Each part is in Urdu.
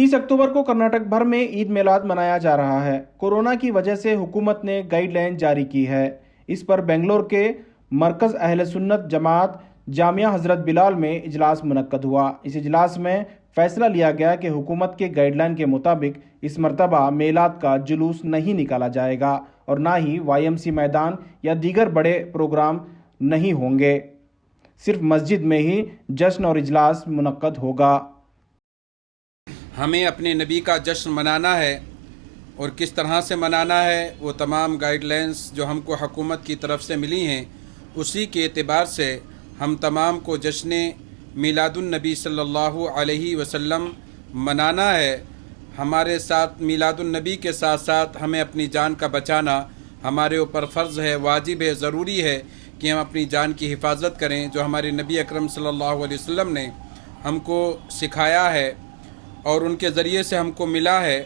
30 اکتوبر کو کرناٹک بھر میں عید میلاد منایا جا رہا ہے۔ کورونا کی وجہ سے حکومت نے گائیڈ لائن جاری کی ہے۔ اس پر بنگلور کے مرکز اہل سنت جماعت جامعہ حضرت بلال میں اجلاس منعقد ہوا۔ اس اجلاس میں فیصلہ لیا گیا کہ حکومت کے گائیڈ لائن کے مطابق اس مرتبہ میلاد کا جلوس نہیں نکالا جائے گا اور نہ ہی YMCA میدان یا دیگر بڑے پروگرام نہیں ہوں گے، صرف مسجد میں ہی جشن اور اجلاس منعقد ہوگا۔ ہمیں اپنے نبی کا جشن منانا ہے اور کس طرح سے منانا ہے، وہ تمام گائیڈ لائنز جو ہم کو حکومت کی طرف سے ملی ہیں، اسی کے اعتبار سے ہم تمام کو جشن میلاد النبی صلی اللہ علیہ وسلم منانا ہے۔ ہمارے ساتھ میلاد النبی کے ساتھ ساتھ ہمیں اپنی جان کا بچانا ہمارے اوپر فرض ہے، واجب ہے، ضروری ہے کہ ہم اپنی جان کی حفاظت کریں، جو ہمارے نبی اکرم صلی اللہ علیہ وسلم نے ہم کو سکھایا ہے اور ان کے ذریعے سے ہم کو ملا ہے۔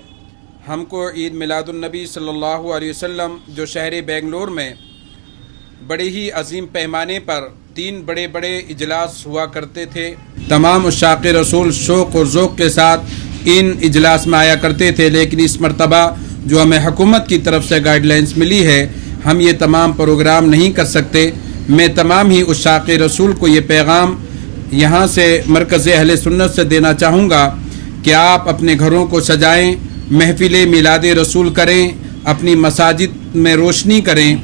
ہم کو عید میلاد النبی صلی اللہ علیہ وسلم جو شہر بنگلور میں بڑے ہی عظیم پیمانے پر 3 بڑے بڑے اجلاس ہوا کرتے تھے، تمام عشاق رسول شوق اور ذوق کے ساتھ ان اجلاس میں آیا کرتے تھے، لیکن اس مرتبہ جو ہمیں حکومت کی طرف سے گائیڈ لائنز ملی ہے، ہم یہ تمام پروگرام نہیں کر سکتے۔ میں تمام ہی عشاق رسول کو یہ پیغام یہاں سے مرکز اہل سنت سے دینا چاہوں گا کہ آپ اپنے گھروں کو سجائیں، محفل میلاد رسول کریں، اپنی مساجد میں روشنی کریں،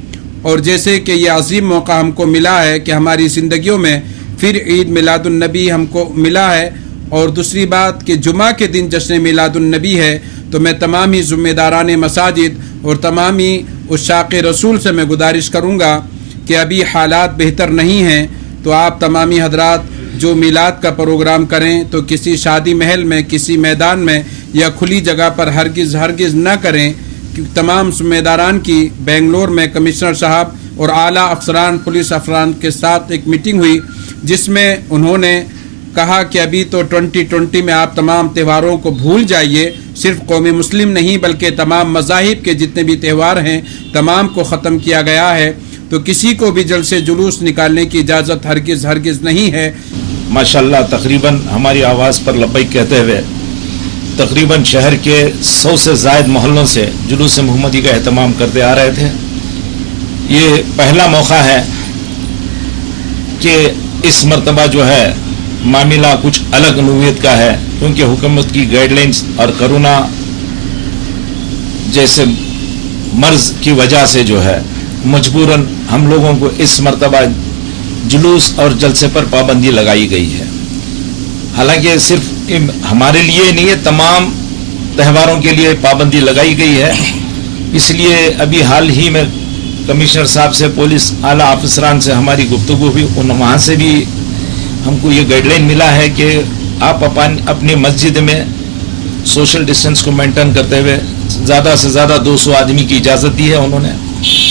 اور جیسے کہ یہ عظیم موقع ہم کو ملا ہے کہ ہماری زندگیوں میں پھر عید میلاد النبی ہم کو ملا ہے، اور دوسری بات کہ جمعہ کے دن جشن میلاد النبی ہے، تو میں تمام ہی ذمہ داران مساجد اور تمام ہی عشاق رسول سے میں گزارش کروں گا کہ ابھی حالات بہتر نہیں ہیں، تو آپ تمامی حضرات جو میلاد کا پروگرام کریں تو کسی شادی محل میں، کسی میدان میں یا کھلی جگہ پر ہرگز نہ کریں۔ تمام ذمہ داران کی بنگلور میں کمشنر صاحب اور اعلیٰ افسران، پولیس افسران کے ساتھ ایک میٹنگ ہوئی، جس میں انہوں نے کہا کہ ابھی تو 2020 میں آپ تمام تہواروں کو بھول جائیے، صرف قوم مسلم نہیں بلکہ تمام مذاہب کے جتنے بھی تہوار ہیں تمام کو ختم کیا گیا ہے، تو کسی کو بھی جلد سے جلوس نکالنے کی اجازت ہرگز نہیں ہے۔ ماشاءاللہ تقریباً ہماری آواز پر لبیک کہتے ہوئے تقریباً شہر کے 100 سے زائد محلوں سے جلوس محمدی کا اہتمام کرتے آ رہے تھے۔ یہ پہلا موقع ہے کہ اس مرتبہ جو ہے معاملہ کچھ الگ نوعیت کا ہے، کیونکہ حکومت کی گائیڈ لائنز اور کرونا جیسے مرض کی وجہ سے جو ہے مجبوراً ہم لوگوں کو اس مرتبہ جلوس اور جلسے پر پابندی لگائی گئی ہے۔ حالانکہ صرف ہمارے لیے نہیں ہے، تمام تہواروں کے لیے پابندی لگائی گئی ہے۔ اس لیے ابھی حال ہی میں کمشنر صاحب سے، پولیس اعلیٰ افسران سے ہماری گفتگو ہوئی، وہاں سے بھی ہم کو یہ گائیڈ لائن ملا ہے کہ آپ اپنی مسجد میں سوشل ڈسٹینس کو مینٹین کرتے ہوئے زیادہ سے زیادہ 200 آدمی کی اجازت دی ہے انہوں نے،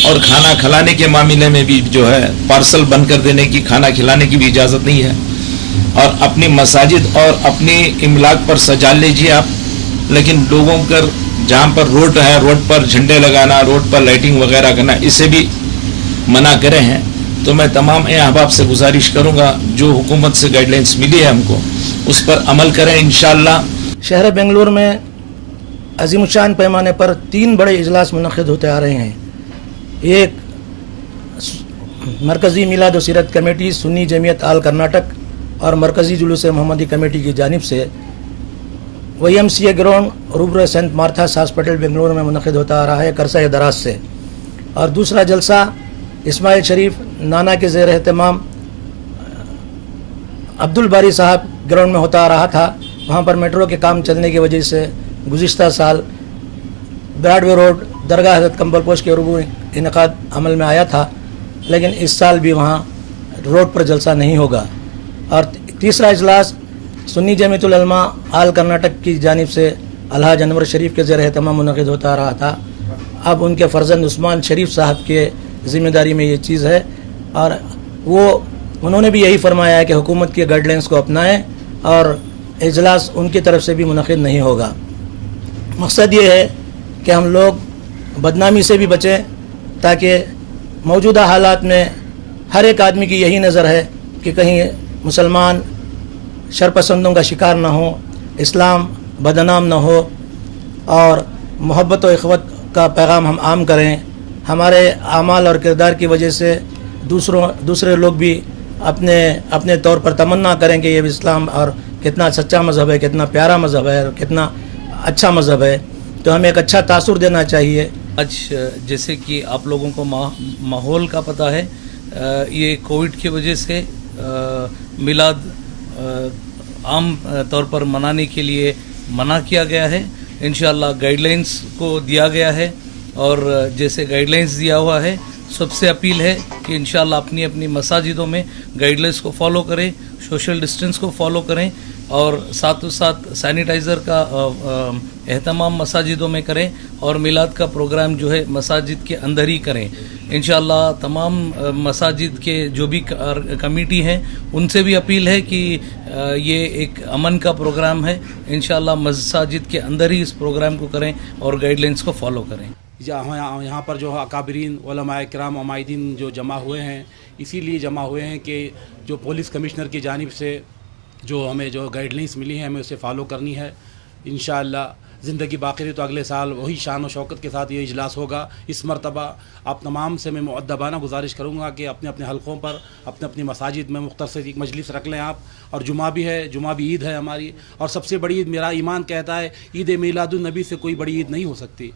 اور کھانا کھلانے کے معاملے میں بھی جو ہے پارسل بند کر دینے کی، کھانا کھلانے کی بھی اجازت نہیں ہے، اور اپنی مساجد اور اپنی املاک پر سجا لیجیے آپ، لیکن لوگوں کا جہاں پر روڈ ہے، روڈ پر جھنڈے لگانا، روڈ پر لائٹنگ وغیرہ کرنا، اسے بھی منع کرے ہیں۔ تو میں تمام احباب سے گزارش کروں گا جو حکومت سے گائیڈ لائنز ملی ہے ہم کو اس پر عمل کریں انشاءاللہ۔ شہر بنگلور میں عظیم الشان پیمانے پر 3 بڑے اجلاس منعقد ہوتے آ رہے ہیں۔ ایک مرکزی میلاد و سیرت کمیٹی، سنی جمعیت آل کرناٹک اور مرکزی جلوس محمدی کمیٹی کی جانب سے YMCA گراؤنڈ روبرو سینٹ مارتھاس ہاسپٹل بنگلور میں منعقد ہوتا آ رہا ہے عرصہ دراز سے، اور دوسرا جلسہ اسماعیل شریف نانا کے زیر اہتمام عبد الباری صاحب گراؤنڈ میں ہوتا آ رہا تھا۔ وہاں پر میٹرو کے کام چلنے کی وجہ سے گزشتہ سال براڈ وے روڈ درگاہ حضرت کمبل پوش کے عروج انعقاد عمل میں آیا تھا، لیکن اس سال بھی وہاں روڈ پر جلسہ نہیں ہوگا۔ اور تیسرا اجلاس سنی جمعیت العلماء آل کرناٹک کی جانب سے الحاج انور شریف کے زیر اہتمام منعقد ہوتا آ رہا تھا۔ اب ان کے فرزند عثمان شریف صاحب کے ذمہ داری میں یہ چیز ہے، اور انہوں نے بھی یہی فرمایا ہے کہ حکومت کی گائیڈ لائنز کو اپنائیں اور اجلاس ان کی طرف سے بھی منعقد نہیں ہوگا۔ مقصد یہ ہے کہ ہم لوگ بدنامی سے بھی بچیں، تاکہ موجودہ حالات میں ہر ایک آدمی کی یہی نظر ہے کہ کہیں مسلمان شرپسندوں کا شکار نہ ہوں، اسلام بدنام نہ ہو اور محبت و اخوت کا پیغام ہم عام کریں. ہمارے اعمال اور کردار کی وجہ سے دوسرے لوگ بھی اپنے طور پر تمنا کریں کہ یہ اسلام اور کتنا سچا مذہب ہے, کتنا پیارا مذہب ہے اور کتنا اچھا مذہب ہے. تو ہمیں ایک اچھا تاثر دینا چاہیے. آج جیسے کہ آپ لوگوں کو ماحول کا پتہ ہے, یہ کووڈ کی وجہ سے میلاد عام طور پر منانے کے لیے منع کیا گیا ہے. انشاءاللہ گائیڈ لائنز کو دیا گیا ہے, اور جیسے گائیڈ لائنز دیا ہوا ہے سب سے اپیل ہے کہ انشاءاللہ اپنی اپنی مساجدوں میں گائیڈ لائنز کو فالو کریں, سوشل ڈسٹینس کو فالو کریں, اور ساتھ و ساتھ سینیٹائزر کا اہتمام مساجدوں میں کریں, اور میلاد کا پروگرام جو ہے مساجد کے اندر ہی کریں. انشاءاللہ تمام مساجد کے جو بھی کمیٹی ہیں ان سے بھی اپیل ہے کہ یہ ایک امن کا پروگرام ہے. انشاءاللہ مساجد کے اندر ہی اس پروگرام کو کریں اور گائیڈ لائنز کو فالو کریں. یہاں پر جو اکابرین علماء کرام عمائدین جو جمع ہوئے ہیں, اسی لیے جمع ہوئے ہیں کہ جو پولیس کمشنر کی جانب سے جو ہمیں جو گائیڈ لائنس ملی ہیں ہمیں اسے فالو کرنی ہے. انشاءاللہ زندگی باقی رہی تو اگلے سال وہی شان و شوکت کے ساتھ یہ اجلاس ہوگا. اس مرتبہ آپ تمام سے میں مؤدبانہ گزارش کروں گا کہ اپنے اپنے حلقوں پر اپنی مساجد میں مختصر ایک مجلس رکھ لیں آپ. اور جمعہ بھی ہے, جمعہ بھی عید ہے ہماری, اور سب سے بڑی عید میرا ایمان کہتا ہے عید میلاد النبی سے کوئی بڑی عید نہیں ہو سکتی.